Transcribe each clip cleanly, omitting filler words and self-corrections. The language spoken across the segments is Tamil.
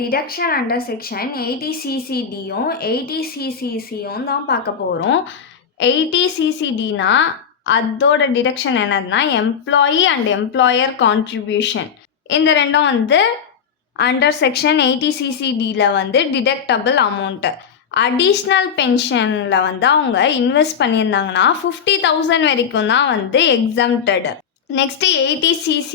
டிடக்ஷன் அண்டர் செக்ஷன் 80CCDயும் 80CCCயும் தான் பார்க்க போகிறோம். 80CCDனா அதோட டிடக்ஷன் என்னதுன்னா எம்ப்ளாயி அண்ட் எம்ப்ளாயர் கான்ட்ரிபியூஷன். இந்த ரெண்டும் அண்டர் செக்ஷன் 80CCDயில் டிடக்டபிள் அமௌண்ட்டு. அடிஷ்னல் பென்ஷனில் அவங்க இன்வெஸ்ட் பண்ணியிருந்தாங்கன்னா 50,000 வரைக்கும் தான் எக்ஸம்டடு. நெக்ஸ்ட்டு 80CC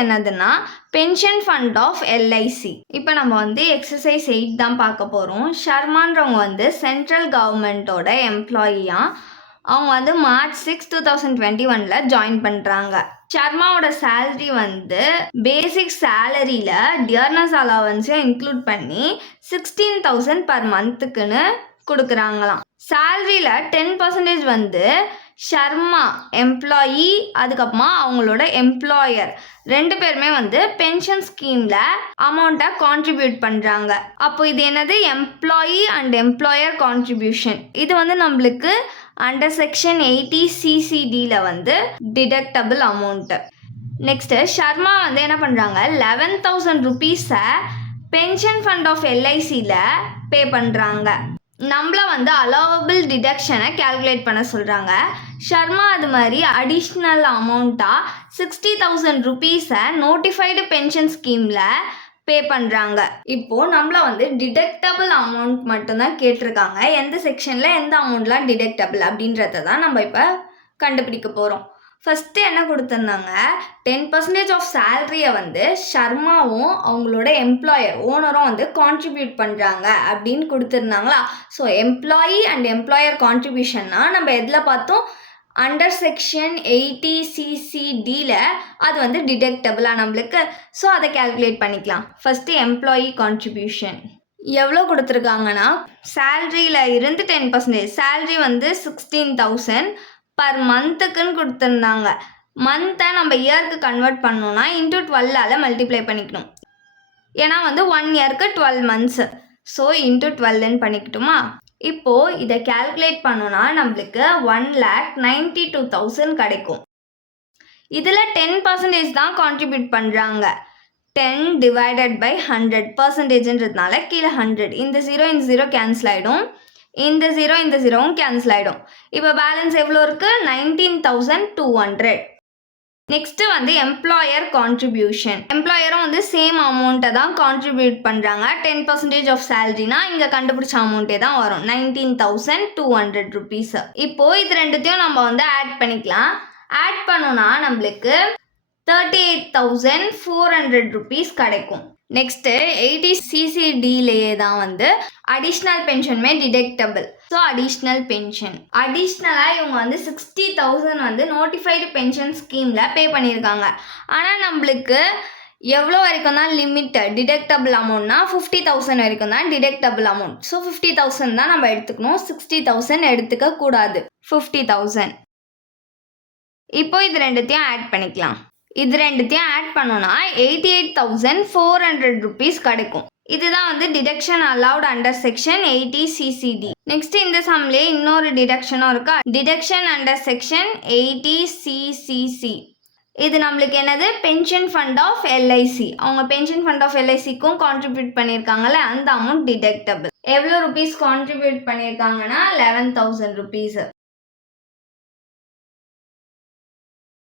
என்னதுன்னா பென்ஷன் ஃபண்ட் ஆஃப் எல்ஐசி. இப்போ நம்ம எக்ஸசைஸ் 8 தான் பார்க்க போகிறோம். ஷர்மான்றவங்க சென்ட்ரல் கவர்மெண்ட்டோட எம்ப்ளாயியாக அவங்க March 6, 2021 ஜாயின் பண்ணுறாங்க. ஷர்மாவோட சேலரி பேசிக் சேலரியில் டியர்னஸ் அலவன்ஸையும் இன்க்ளூட் பண்ணி 16,000 பர் மந்த்துக்குன்னு கொடுக்குறாங்களாம். சேலரியில் 10% ஷர்மா எம்ப்ளாயி, அதுக்கப்புறமா அவங்களோட எம்ப்ளாயர் ரெண்டு பேருமே பென்ஷன் ஸ்கீமில் அமௌண்ட்டை கான்ட்ரிபியூட் பண்ணுறாங்க. அப்போ இது என்னது? Employee and employer contribution. இது நம்மளுக்கு அண்டர் செக்ஷன் 80CCDயில் டிடக்டபிள் அமௌண்ட்டு. நெக்ஸ்ட்டு ஷர்மா என்ன பண்ணுறாங்க, 11,000 ருபீஸை பென்ஷன் ஃபண்ட் ஆஃப் எல்ஐசியில் பே பண்ணுறாங்க. நம்மள அலோவபிள் டிடக்ஷனை கேல்குலேட் பண்ண சொல்கிறாங்க. ஷர்மா அது மாதிரி அடிஷ்னல் அமௌண்ட்டாக 60,000 ருபீஸை நோட்டிஃபைடு பென்ஷன் ஸ்கீமில் பே பண்ணுறாங்க. இப்போது நம்மள டிடக்டபிள் அமௌண்ட் மட்டும்தான் கேட்டிருக்காங்க. எந்த செக்ஷனில் எந்த அமௌண்ட்லாம் டிடக்டபிள் அப்படின்றத தான் நம்ம இப்போ கண்டுபிடிக்க போகிறோம். ஃபஸ்ட்டு என்ன கொடுத்துருந்தாங்க, 10% ஆஃப் சேலரியை ஷர்மாவும் அவங்களோட எம்ப்ளாயர் ஓனரும் கான்ட்ரிபியூட் பண்ணுறாங்க அப்படின்னு கொடுத்துருந்தாங்களா. ஸோ எம்ப்ளாயி அண்ட் எம்ப்ளாயர் கான்ட்ரிபியூஷன்னா நம்ம எதில் பார்த்தோம்? அண்டர் செக்ஷன் 80CCDயில் அது டிடக்டபிளாக நம்மளுக்கு. ஸோ அதை கேல்குலேட் பண்ணிக்கலாம். ஃபஸ்ட்டு எம்ப்ளாயி கான்ட்ரிபியூஷன் எவ்வளோ கொடுத்துருக்காங்கன்னா, சேலரியில் இருந்து 10%, சேலரி 16,000 பர் மந்த்துக்குன்னு கொடுத்துருந்தாங்க. மந்த்தை நம்ம இயருக்கு கன்வெர்ட் பண்ணோன்னா இன்ட்டு 12ஆல் மல்டிப்ளை பண்ணிக்கணும். ஏன்னா 1 இயருக்கு 12 months. ஸோ இன்ட்டு 12ன்னு பண்ணிக்கிட்டோமா. இப்போது இதை கேல்குலேட் பண்ணோன்னா நம்மளுக்கு 1,92,000 கிடைக்கும். இதில் 10% தான் கான்ட்ரிபியூட் பண்ணுறாங்க. 10 டிவைடட் பை 100%ன்றதுனால கீழே 100. இந்த 0 கேன்சல் ஆகிடும். இந்த 0வும் கேன்சல் ஆகிடும். இப்போ பேலன்ஸ் எவ்வளோ இருக்குது? 19,200. Next employer contribution. எம்ப்ளாயரும் சேம் அமௌண்ட்டை தான் கான்ட்ரிபியூட் பண்ணுறாங்க. 10% ஆஃப் சேலரினா இங்கே கண்டுபிடிச்ச அமௌண்ட்டே தான் வரும், 19,200 ருபீஸ். இப்போது இது ரெண்டுத்தையும் நம்ம ஆட் பண்ணிக்கலாம். ஆட் பண்ணோன்னா நம்மளுக்கு 38,400 ருபீஸ் கிடைக்கும். நெக்ஸ்ட்டு 80CCDலேயே தான் அடிஷ்னல் பென்ஷனுமே டிடக்டபிள். ஸோ அடிஷ்னல் பென்ஷன் அடிஷ்னலாக இவங்க 60,000 நோட்டிஃபைடு பென்ஷன் ஸ்கீமில் பே பண்ணியிருக்காங்க. ஆனால் நம்மளுக்கு எவ்வளோ வரைக்கும் தான் லிமிட் டிடக்டபிள் அமௌண்ட்னா 50,000 வரைக்கும் தான் டிடக்டபிள் அமௌண்ட். ஸோ 50,000 தான் நம்ம எடுத்துக்கணும், 60,000 எடுத்துக்க கூடாது. 50,000. இப்போ இது ரெண்டுத்தையும் ஆட் பண்ணிக்கலாம். இது ரெண்டுத்தையும் ஆட் பண்ணோன்னா 88,400 ருபீஸ் கிடைக்கும். இதுதான் deduction allowed under section 80CCD. Next இந்த சம்லேயே இன்னொரு டிடக்ஷனும் இருக்கா, டிடக்ஷன் அண்டர் செக்ஷன் 80CCC. இது நம்மளுக்கு என்னது? Pension fund of LIC. அவங்க பென்ஷன் ஃபண்ட் ஆஃப் எல்ஐசிக்கும் கான்ட்ரிபியூட் பண்ணியிருக்காங்கல்ல, அந்த அமௌண்ட் டிடக்டபிள். எவ்வளோ ருபீஸ் கான்ட்ரிபியூட் பண்ணியிருக்காங்கன்னா 11,000 ருபீஸ்.